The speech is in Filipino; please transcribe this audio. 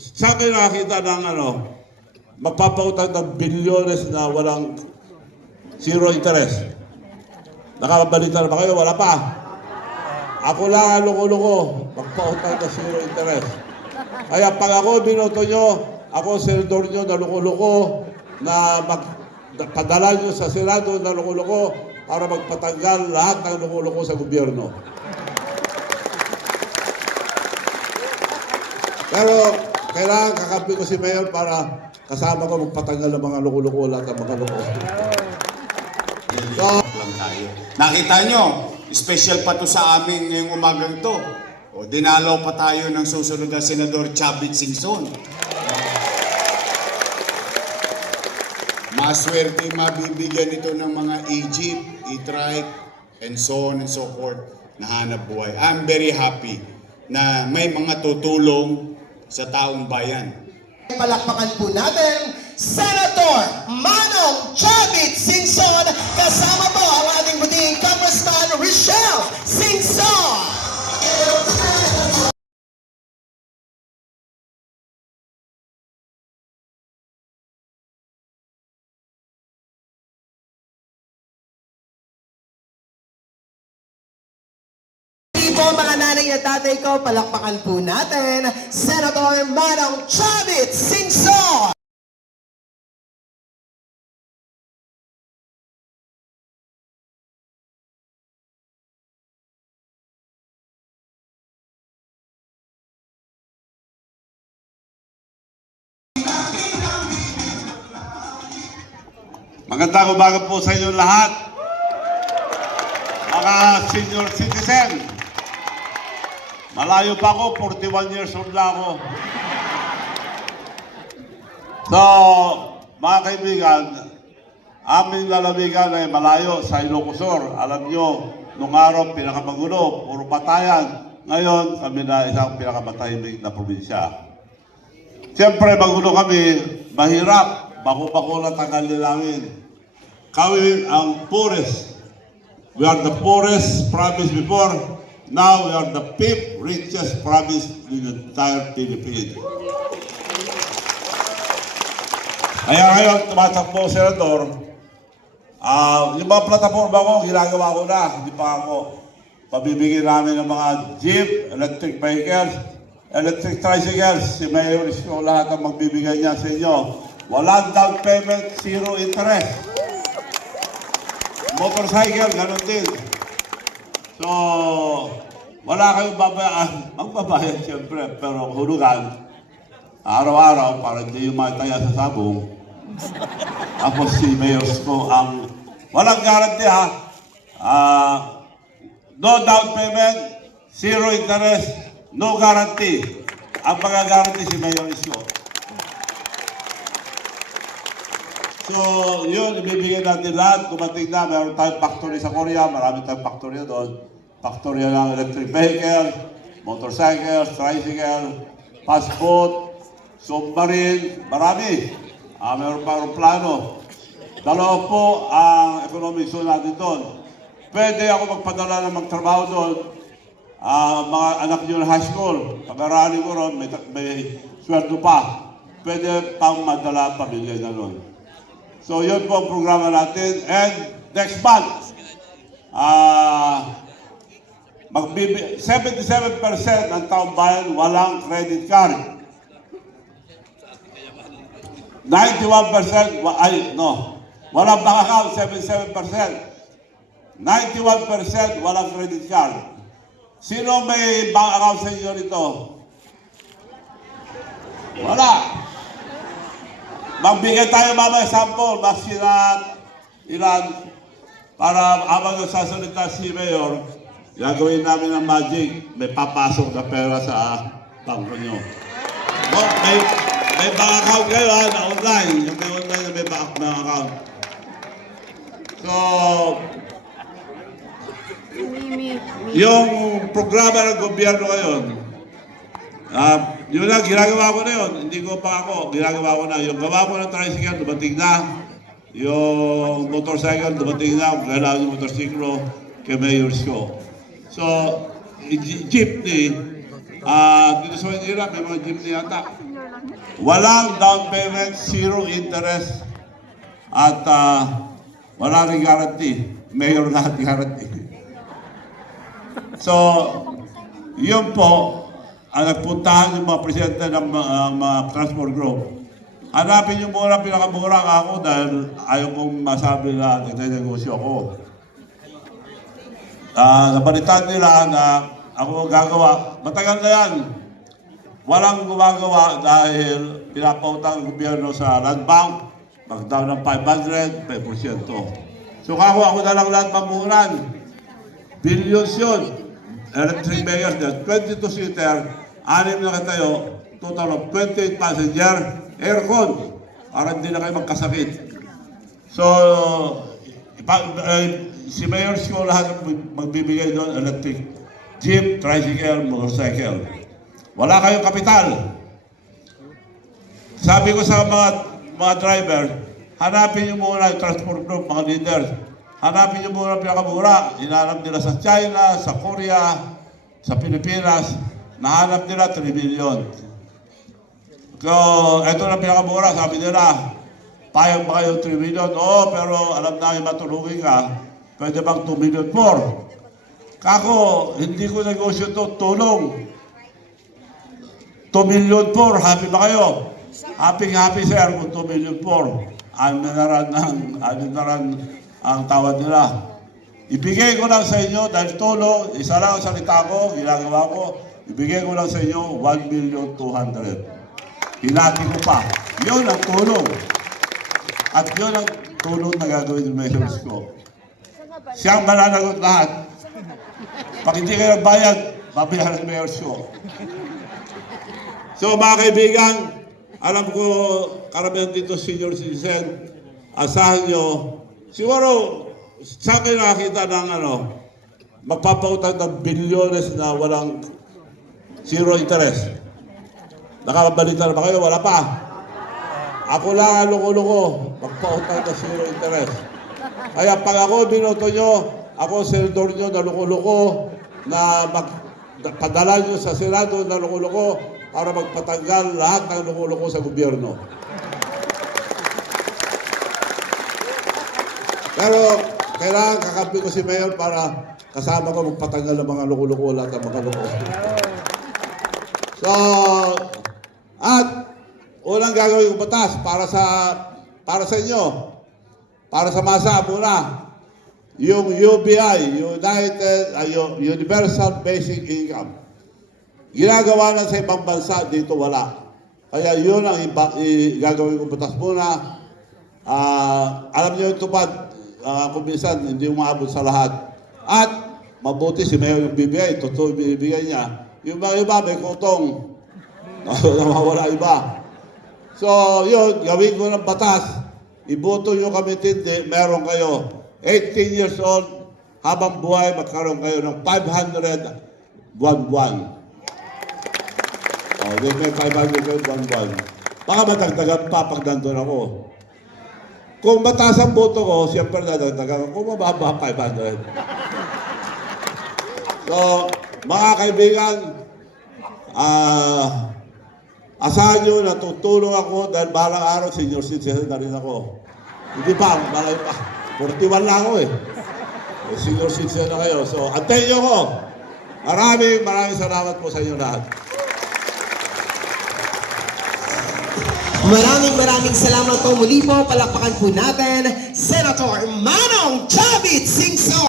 Saan kayo nakakita ng magpapautang ng bilyones na walang zero interest? Nakabalita na ba kayo? Wala pa. Ako lang ang loko-loko, magpautang ng zero interest. Kaya pag ako binoto nyo, ako senador nyo na loko-loko, na padala nyo sa Senado na loko-loko para magpatanggal lahat ng loko-loko sa gobyerno. Pero kailangan kakampi ko si Mayor para kasama ko magpatanggal ng mga loko-loko, lahat ng mga loko. So, lang tayo. Nakita nyo, special pa to sa amin ngayong umagang to. O, dinalaw pa tayo ng susunod na Senador Chavit Singson. Maswerte mabibigyan ito ng mga Egypt, e-trike, and so on and so forth na hanap buhay. I'm very happy na may mga tutulong sa taong bayan. Palakpakan po natin, Senator Manong Chavit Singson, kasama po ang ating buting Congressman Richelle Singson. Po mga nanay at tatay ko, palakpakan po natin, Senator Manong Chavit Singson. magandang umaga po sa inyo lahat. Mga senior citizen. Malayo pa ako, 41 years old na ako. So, mga kaibigan, aming lalawigan ay malayo sa Ilocosur. Alam nyo, nung araw pinakamagulo, puro patayan. Ngayon, kami na isang pinakamatahimik na probinsya. Siyempre, magulo kami, mahirap, bako-bako na tangal nilangin. Kami ang poorest. We are the poorest province before. Now we are the 5th richest province in the entire Philippines. Kaya ngayon, tumatakbo, Senador, yung mga plataforma ko, ginagawa ko na, hindi pa ako. Pabibigyan namin ng mga jeep, electric vehicles, electric tricycles, si Mayor Isko, lahat ang magbibigay niya sa inyo. Walang down payment, zero interest. Motorcycle, ganun din. So, wala kayong babayaan. Magbabayad siyempre, pero hulugan. Araw-araw, para hindi yung mataya sa sabong. Ako si Mayor ko ang walang guarantee ha. No down payment, zero interest, no guarantee. Ang pag-guarantee si Mayor Isko. So, yun, ibibigay natin lahat. Kumating na, mayroon tayong factory sa Korea, marami tayong factory doon. Factory ng electric vehicle, motorcycle, tricycle, fast food, submarine, marami. Mayroon pa aeroplano. Dalawa po ang economic zone natin doon. Pwede ako magpadala ng magtrabaho doon. Mga anak nyo na high school, pag-aralin ko ron, may sweldo pa. Pwede pang madala pamilya na doon. So yun po ang programa natin. And next month, 77% ng taong bayan walang credit card. 91%, walang bank account, 77%. 91% walang credit card. Sino may bank account sa inyo nito? Wala. Magbigay tayo mamaya sample, masinat, ilan, para habang nagsasalita si Mayor, gagawin namin ng magic, may papasok na pera sa bangko nyo. May bank account kayo na online, yung may online na may bank account. So, yung programa ng gobyerno ngayon, yun lang, ginagawa ko na yun. Hindi ko pa ako, ginagawa ko na. Yung gawa ko ng tricycle, dumating na. Yung motorcycle, dumating na. Kailangan yung motorsiklo kay Mayor Isko. So, jeepney, dito sa Manila, may mga jeepney yata. Walang down payment, zero interest, at wala rin guarantee. Mayor lahat guarantee. So, yun po, ang nagpuntahan yung mga presidente ng mga transport group. Hanapin nyo muna pinakamura ako dahil ayaw kong masabi na nagdinegosyo ako. Nabalitaan nila na ako gagawa. Matagal na yan. Walang gumagawa dahil pinapautang ang gobyerno sa Land Bank, mag-down ng 500, 5%. So ako na lang lahat mamuhunan. Billions yun. Electric mayors na 22-seater, 6 na katayo, total of 28 passenger, aircon, para hindi na kayo magkasakit. So, si Mayor ko lahat magbibigay doon, electric jeep, tricycle, motorcycle. Wala kayong kapital. Sabi ko sa mga driver, hanapin niyo muna yung transport group, mga leaders. Hanapin niyo muna ang pinakamura. Hinahanap nila sa China, sa Korea, sa Pilipinas. Nahanap nila 3 million. So, ito na pinakamura. Sabi nila, payag ba kayo 3 million? Oo, pero alam namin matulungin ka. Pwede bang 2 million more? Kako, hindi ko negosyo to, tulong. 2 million more, happy ba kayo? Happy sir, kung 2 million more. Ano na ran ang tawad nila. Ibigay ko lang sa inyo dahil tulong, isa lang ang salita ko, ginagawa ko, ibigay ko lang sa inyo 1,200,000. Hinati ko pa. Yun ang tulong. At yun ang tulong na gagawin ng measures ko. Siyang mananagot lahat. Pag hindi kayo bayad, babayaran ng mayors ko. So mga kaibigan, alam ko karamihan dito senior citizen, asahan nyo, siguro sa akin nakakita ng magpapautang ng bilyones na walang zero interest. Nakabalita na ba kayo? Wala pa. Ako lang ang loko-loko, magpautang ng zero interest. Kaya pag ako binoto nyo, ako senador nyo na loko-loko, na padala nyo sa Senado na loko-loko para magpatanggal lahat ng loko-loko sa gobyerno. Pero kailangan kakampi ko si Mayor para kasama ko magpatanggal ng mga loko-loko lahat ng mga loko. So, at unang gagawin ko batas para sa inyo, para sa masa muna, yung UBI, Universal Basic Income. Ginagawa na sa ibang bansa, dito wala. Kaya yun ang gagawin ko batas muna. Alam niyo ito pa, kung minsan hindi umaabot sa lahat. At mabuti si Mayor yung bibigay, totoo yung bibigay niya. Yung mga iba may kutong, nawawala iba. So yun, gawin ko ng batas. Iboto nyo kami tindi, meron kayo 18 years old, habang buhay magkaroon kayo ng 500 buwan-buwan. May 500 buwan-buwan. Baka matagdagan pa pag nandun ako. Kung mataas ang boto ko, siyempre nadagdagan. Kung mababa, 500. So, mga kaibigan, asahan nyo na tutulong ako dahil balang araw senior citizen na rin ako. Hindi pa, malay pa. 41 lang ako eh. Senior citizen na kayo. So, antayin nyo ko. Maraming salamat po sa inyo lahat. Maraming salamat po. Muli po, palakpakan po natin, Senator Manong Chavit Singson.